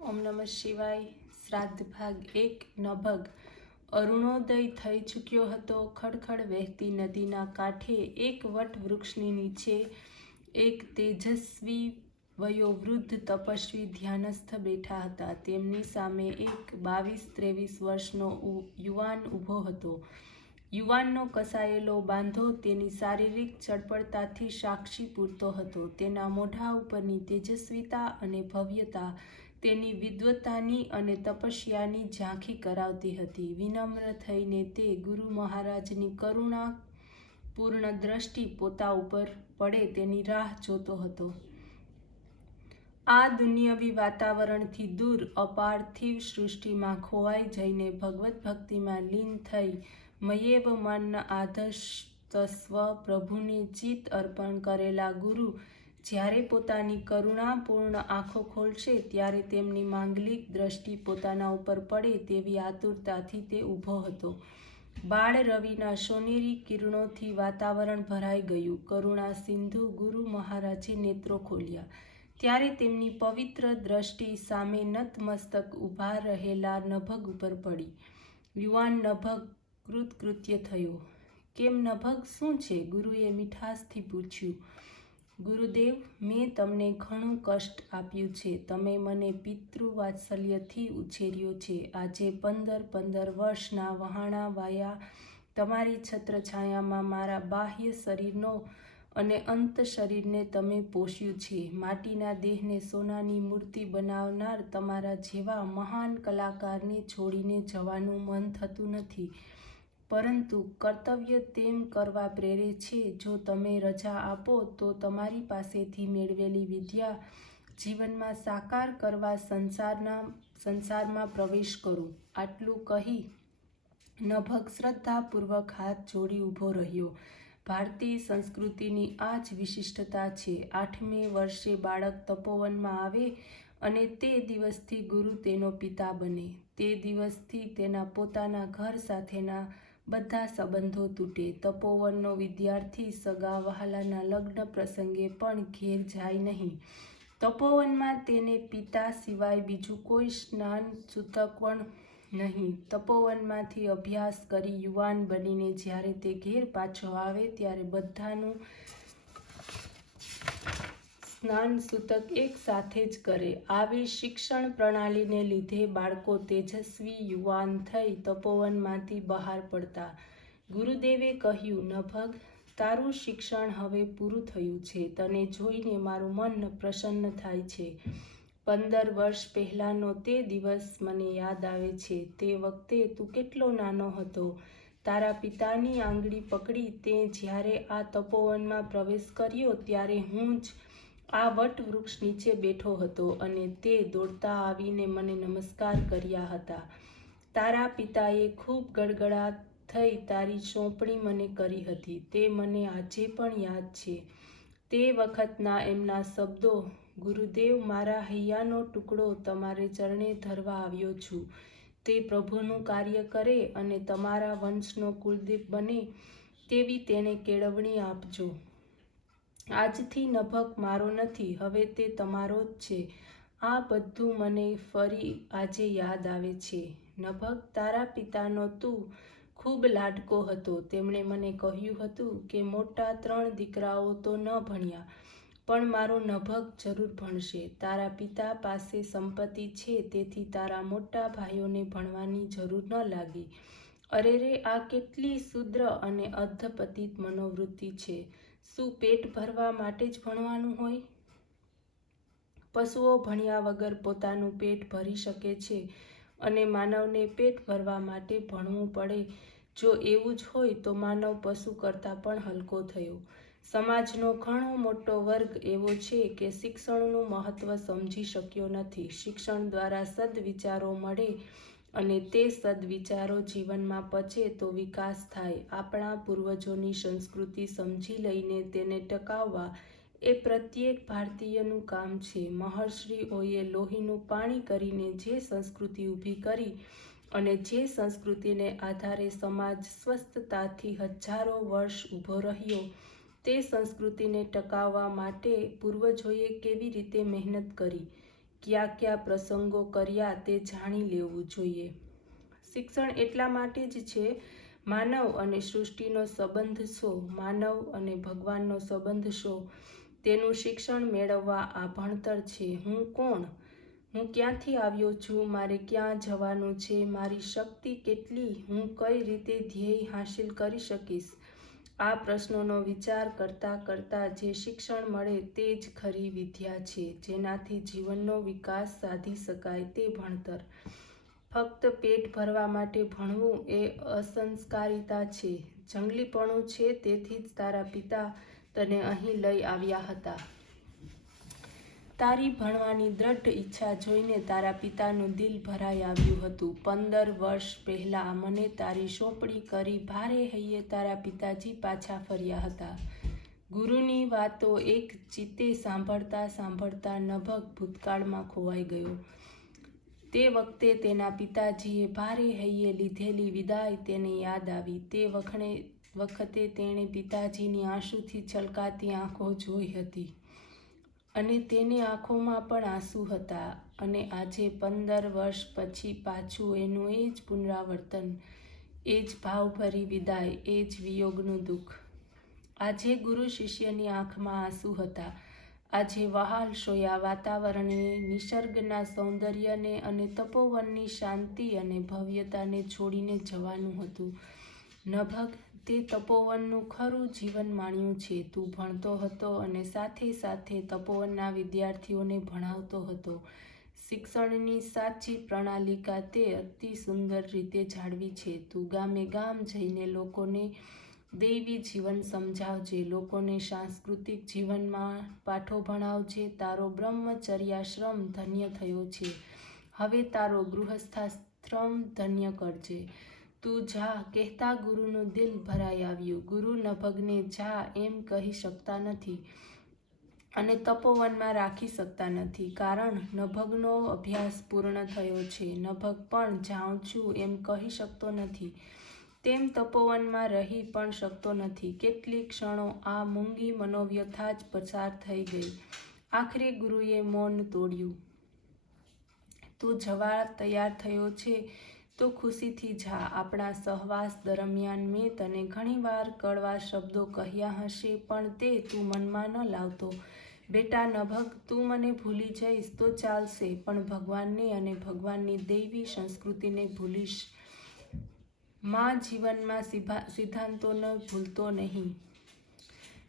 ઓમ નમઃ શિવાય. શ્રાદ્ધ ભાગ 1. નભગ. અરુણોદય થઈ ચૂક્યો હતો. ખડખડ વહેતી નદીના કાંઠે એક વટ વૃક્ષની નીચે એક તેજસ્વી વયોવૃદ્ધ તપસ્વી ધ્યાનસ્થ બેઠા હતા. તેમની સામે એક 22-23 વર્ષનો યુવાન ઊભો હતો. યુવાનનો કસાયેલો બાંધો તેની શારીરિક ચળપળતાથી સાક્ષી પૂરતો હતો. તેના મોઢા ઉપરની તેજસ્વીતા અને ભવ્યતા તેની વિદ્વતાની અને તપસ્યાની ઝાંખી કરાવતી હતી. વિનમ્ર થઈને તે ગુરુ મહારાજની કરુણાપૂર્ણ દ્રષ્ટિ પોતા ઉપર પડે તેની રાહ જોતો હતો. આ દુન્યવી વાતાવરણથી દૂર અપાર્થિવ સૃષ્ટિમાં ખોવાઈ જઈને ભગવત ભક્તિમાં લીન થઈ મયેવ મન આધસ્તસ્વ પ્રભુને ચિત્ત અર્પણ કરેલા ગુરુ જ્યારે પોતાની કરુણાપૂર્ણ આંખો ખોલશે ત્યારે તેમની માંગલિક દ્રષ્ટિ પોતાના ઉપર પડે તેવી આતુરતાથી તે ઊભો હતો. બાળ રવિના સોનેરી કિરણોથી વાતાવરણ ભરાઈ ગયું. કરુણા સિંધુ ગુરુ મહારાજે નેત્રો ખોલ્યા ત્યારે તેમની પવિત્ર દ્રષ્ટિ સામે નતમસ્તક ઊભા રહેલા નભગ ઉપર પડી. યુવાન નભગ કૃતકૃત્ય થયો. કેમ નભગ, શું છે? ગુરુએ મીઠાશથી પૂછ્યું. ગુરુદેવ, મેં તમને ઘણું કષ્ટ આપ્યું છે. તમે મને પિતૃવાત્સલ્યથી ઉછેર્યો છે. આજે 15 વર્ષના વહાણા વાયા તમારી છત્રછાયામાં મારા બાહ્ય શરીરનો અને અંત શરીરને તમે પોષ્યું છે. માટીના દેહને સોનાની મૂર્તિ બનાવનાર તમારા જેવા મહાન કલાકારને છોડીને જવાનું મન થતું નથી, પરંતુ કર્તવ્ય તેમ કરવા પ્રેરે છે. જો તમે રજા આપો તો તમારી પાસેથી મેળવેલી વિદ્યા જીવનમાં સાકાર કરવા સંસારમાં પ્રવેશ કરું. આટલું કહી નભગ શ્રદ્ધાપૂર્વક હાથ જોડી ઊભો રહ્યો. ભારતીય સંસ્કૃતિની આ જ વિશિષ્ટતા છે. 8મે વર્ષે બાળક તપોવનમાં આવે અને તે દિવસથી ગુરુ તેનો પિતા બને. તે દિવસથી તેના પોતાના ઘર સાથેના બધા સંબંધો તૂટે. તપોવનનો વિદ્યાર્થી સગા વહાલાના લગ્ન પ્રસંગે પણ ઘેર જાય નહીં. તપોવનમાં તેને પિતા સિવાય બીજું કોઈ સ્નાન સૂતક પણ નહીં. તપોવનમાંથી અભ્યાસ કરી યુવાન બનીને જ્યારે તે ઘેર પાછો આવે ત્યારે બધાનું સ્નાન સૂતક એક સાથે જ કરે. આવી શિક્ષણ પ્રણાલીને લીધે બાળકો તેજસ્વી યુવાન થઈ તપોવનમાંથી બહાર પડતા. ગુરુદેવે કહ્યું, નભગ, તારું શિક્ષણ હવે પૂરું થયું છે. તને જોઈને મારું મન પ્રસન્ન થાય છે. 15 વર્ષ પહેલાંનો તે દિવસ મને યાદ આવે છે. તે વખતે તું કેટલો નાનો હતો. તારા પિતાની આંગળી પકડી તે જ્યારે આ તપોવનમાં પ્રવેશ કર્યો ત્યારે હું જ આ વટવૃક્ષ નીચે બેઠો હતો અને તે દોડતા આવીને મને નમસ્કાર કર્યા હતા. તારા પિતાએ ખૂબ ગડગડાટ થઈ તારી સોંપણી મને કરી હતી. તે મને આજે પણ યાદ છે. તે વખતના એમના શબ્દો, ગુરુદેવ, મારા હૈયાનો ટુકડો તમારે ચરણે ધરવા આવ્યો છું. તે પ્રભુનું કાર્ય કરે અને તમારા વંશનો કુલદીપ બને તેવી તેને કેળવણી આપજો. આજથી નભગ મારો નથી, હવે તે તમારો જ છે. આ બધું મને ફરી આજે યાદ આવે છે. નભગ, તારા પિતાનો તું ખૂબ લાડકો હતો. તેમણે મને કહ્યું હતું કે મોટા 3 દીકરાઓ તો ન ભણ્યા, પણ મારો નભગ જરૂર ભણશે. તારા પિતા પાસે સંપત્તિ છે તેથી તારા મોટા ભાઈઓને ભણવાની જરૂર ન લાગી. અરે રે, આ કેટલી શુદ્ર અને અધપતિત મનોવૃત્તિ છે. શું પેટ ભરવા માટે જ ભણવાનું હોય? પશુઓ ભણ્યા વગર પોતાનું પેટ ભરી શકે છે અને માનવને પેટ ભરવા માટે ભણવું પડે. જો એવું જ હોય તો માનવ પશુ કરતાં પણ હલકો થયો. સમાજનો ઘણો મોટો વર્ગ એવો છે કે શિક્ષણનું મહત્ત્વ સમજી શક્યો નથી. શિક્ષણ દ્વારા સદવિચારો મળે અને તે સદવિચારો જીવનમાં પચે તો વિકાસ થાય. આપણા પૂર્વજોની સંસ્કૃતિ સમજી લઈને તેને ટકાવવા એ પ્રત્યેક ભારતીયનું કામ છે. મહર્ષિઓએ લોહીનું પાણી કરીને જે સંસ્કૃતિ ઊભી કરી અને જે સંસ્કૃતિને આધારે સમાજ સ્વસ્થતાથી હજારો વર્ષ ઊભો રહ્યો, તે સંસ્કૃતિને ટકાવવા માટે પૂર્વજોએ કેવી રીતે મહેનત કરી, કયા પ્રસંગો કર્યા તે જાણી લેવું જોઈએ. શિક્ષણ એટલા માટે જ છે. માનવ અને સૃષ્ટિનો સંબંધ શો, માનવ અને ભગવાનનો સંબંધ શો, તેનું શિક્ષણ મેળવવા આ ભણતર છે. હું કોણ? હું ક્યાંથી આવ્યો છું? મારે ક્યાં જવાનું છે? મારી શક્તિ કેટલી? હું કઈ રીતે ધ્યેય હાંસિલ કરી શકીશ? આ પ્રશ્નોનો વિચાર કરતાં કરતાં જે શિક્ષણ મળે તે જ ખરી વિદ્યા છે, જેનાથી જીવનનો વિકાસ સાધી શકાય તે ભણતર. ફક્ત પેટ ભરવા માટે ભણવું એ અસંસ્કારિતા છે, જંગલીપણું છે. તેથી જ તારા પિતા તને અહીં લઈ આવ્યા હતા. તારી ભણવાની દ્રઢ ઈચ્છા જોઈને તારા પિતાનું દિલ ભરાઈ આવ્યું હતું. 15 વર્ષ પહેલાં મને તારી સોંપણી કરી ભારે હૈયે તારા પિતાજી પાછા ફર્યા હતા. ગુરુની વાતો એક ચિત્તે સાંભળતા સાંભળતા નભગ ભૂતકાળમાં ખોવાઈ ગયો. તે વખતે તેના પિતાજીએ ભારે હૈયે લીધેલી વિદાય તેને યાદ આવી. તે વખતે તેણે પિતાજીની આંસુથી છલકાતી આંખો જોઈ હતી અને તેની આંખોમાં પણ આંસુ હતા. અને આજે 15 વર્ષ પછી પાછું એનું એ જ પુનરાવર્તન, એ જ ભાવભરી વિદાય, એ જ વિયોગનું દુઃખ. આજે ગુરુ શિષ્યની આંખમાં આંસુ હતા. આજે વહાલશોયા વાતાવરણને, નિસર્ગના સૌંદર્યને અને તપોવનની શાંતિ અને ભવ્યતાને છોડીને જવાનું હતું. નભગ, તે તપોવનનું ખરું જીવન માણ્યું છે. તું ભણતો હતો અને સાથે સાથે તપોવનના વિદ્યાર્થીઓને ભણાવતો હતો. શિક્ષણની સાચી પ્રણાલિકા તે અતિ સુંદર રીતે જાળવી છે. તું ગામે ગામ જઈને લોકોને દૈવી જીવન સમજાવજે, લોકોને સાંસ્કૃતિક જીવનમાં પાઠો ભણાવજે. તારો બ્રહ્મચર્યાશ્રમ ધન્ય થયો છે. હવે તારો ગૃહસ્થાશ્રમ ધન્ય કરજે. તું જા, કહેતા ગુરુનું દિલ ભરાઈ આવ્યું. ગુરુ નભગને જા એમ કહી શકતા નથી અને તપોવનમાં રાખી શકતા નથી, કારણ નભગનો અભ્યાસ પૂર્ણ થયો છે. નભગ પણ જાઉં છું એમ કહી શકતો નથી, તેમ તપોવનમાં રહી પણ શકતો નથી. કેટલીક ક્ષણો આ મૂંગી મનોવ્યથા જ પસાર થઈ ગઈ. આખરે ગુરુએ મૌન તોડ્યું. તું જવા તૈયાર થયો છે તો ખુશીથી જા. આપણા સહવાસ દરમિયાન મેં તને ઘણીવાર કડવા શબ્દો કહ્યા હશે, પણ તે તું મનમાં ન લાવતો. બેટા નભગ, તું મને ભૂલી જઈશ તો ચાલશે, પણ ભગવાનને અને ભગવાનની દૈવી સંસ્કૃતિને ભૂલીશ માં. જીવનમાં સિદ્ધાંતોને ભૂલતો નહીં.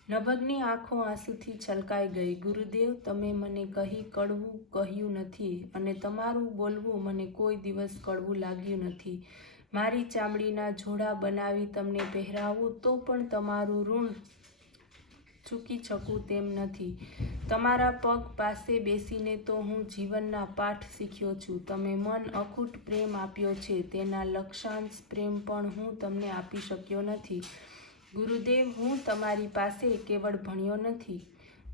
નભગની આંખો આંસુથી છલકાઈ ગઈ. ગુરુદેવ, તમે મને કંઈ કડવું કહ્યું નથી અને તમારું બોલવું મને કોઈ દિવસ કડવું લાગ્યું નથી. મારી ચામડીના જોડા બનાવી તમને પહેરાવું તો પણ તમારું ઋણ ચૂકી શકું તેમ નથી. તમારા પગ પાસે બેસીને તો હું જીવનના પાઠ શીખ્યો છું. તમે મન અખૂટ પ્રેમ આપ્યો છે, તેના લક્ષાંશ પ્રેમ પણ હું તમને આપી શક્યો નથી. ગુરુદેવ, હું તમારી પાસે કેવળ ભણ્યો નથી,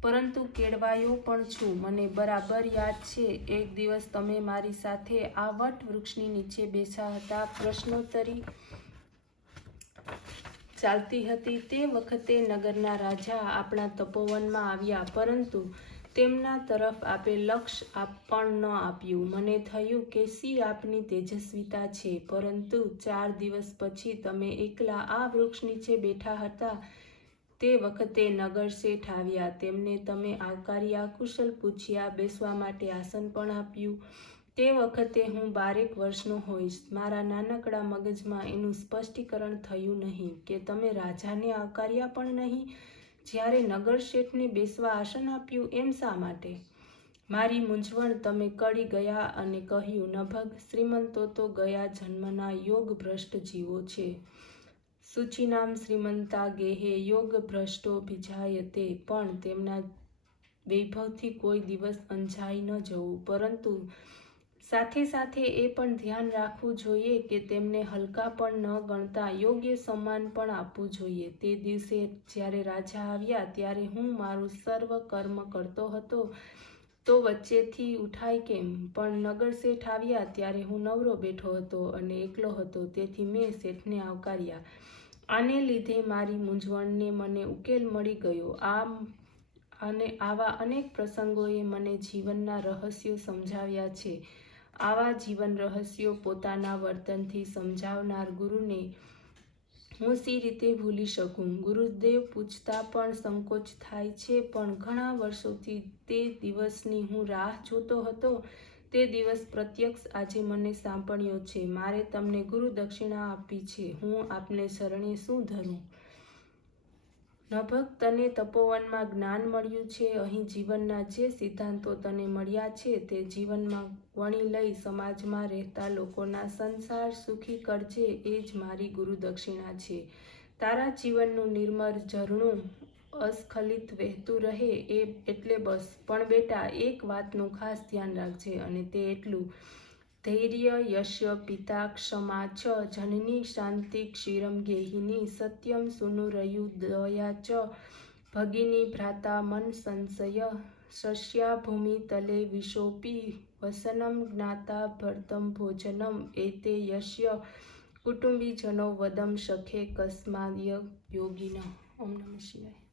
પરંતુ કેળવાયો પણ છું. મને બરાબર યાદ છે, એક દિવસ તમે મારી સાથે આ વટ વૃક્ષની નીચે બેસા હતા. પ્રશ્નોત્તરી ચાલતી હતી. તે વખતે નગરના રાજા આપણા તપોવનમાં આવ્યા, પરંતુ તેમના તરફ આપે લક્ષ્ય પણ ન આપ્યું. મને થયું કે શી આપની તેજસ્વીતા છે, પરંતુ 4 દિવસ પછી તમે એકલા આ વૃક્ષ નીચે બેઠા હતા. તે વખતે નગર શેઠ આવ્યા. તેમને તમે આવકાર્યા, કુશલ પૂછ્યા, બેસવા માટે આસન પણ આપ્યું. તે વખતે હું 12 વર્ષનો હોઈશ. મારા નાનકડા મગજમાં એનું સ્પષ્ટીકરણ થયું નહીં કે તમે રાજાને આવકાર્યા પણ નહીં, જ્યારે નગર શેઠને બેસવા આસન આપ્યું. એમ શા માટે? મારી મૂંઝવણ તમે કળી ગયા અને કહ્યું, નભગ, શ્રીમંતો તો ગયા જન્મના યોગ ભ્રષ્ટ જીવો છે. શુચિનામ શ્રીમંતા ગેહે યોગ ભ્રષ્ટો ભિજાયતે. પણ તેમના વૈભવથી કોઈ દિવસ અંજાઈ ન જવું, પરંતુ સાથે સાથે એ પણ ધ્યાન રાખવું જોઈએ કે તેમને હલકા પણ ન ગણતા યોગ્ય સન્માન પણ આપવું જોઈએ. તે દિવસે જ્યારે રાજા આવ્યા ત્યારે હું મારું સર્વ કર્મ કરતો હતો, તો વચ્ચેથી ઉઠાય કેમ? પણ નગર શેઠ આવ્યા ત્યારે હું નવરો બેઠો હતો અને એકલો હતો, તેથી મેં શેઠને આવકાર્યા. આને લીધે મારી મૂંઝવણને મને ઉકેલ મળી ગયો. અને આવા અનેક પ્રસંગોએ મને જીવનના રહસ્યો સમજાવ્યા છે. આવા જીવન રહસ્યો પોતાના વર્તનથી સમજાવનાર ગુરુને હું સી રીતે ભૂલી શકું? ગુરુદેવ પૂછતા પણ સંકોચ થાય છે, પણ ઘણા વર્ષોથી તે દિવસની હું રાહ જોતો હતો. તે દિવસ પ્રત્યક્ષ આજે મને સાંપડ્યો છે. મારે તમને ગુરુ દક્ષિણા આપી છે. હું આપને શરણે શું ધરું? નભગ, તને તપોવનમાં જ્ઞાન મળ્યું છે. અહીં જીવનના જે સિદ્ધાંતો તને મળ્યા છે તે જીવનમાં વણી લઈ સમાજમાં રહેતા લોકોના સંસાર સુખી કરજે. એ જ મારી ગુરુ દક્ષિણા છે. તારા જીવનનું નિર્મળ ઝરણું અસ્ખલિત વહેતું રહે એટલે બસ. પણ બેટા, એક વાતનું ખાસ ધ્યાન રાખજે, અને તે એટલું: ધૈર્ય યસ્ય પિતા ક્ષમા ચ જનની શાંતિ ક્ષીરમ ગેહિની સત્યમ સુનુરયુદયા ચ ભગિની ભ્રાતા મન સંશય શસ્યા ભૂમિ તલે વિશોપી વસનમ જ્ઞાતા ભરતમ ભોજનમ એતે યસ્ય કુટુંબીજનો વદમ સખે કસ્માય યોગિન. ઓમ નમઃ શિવાય.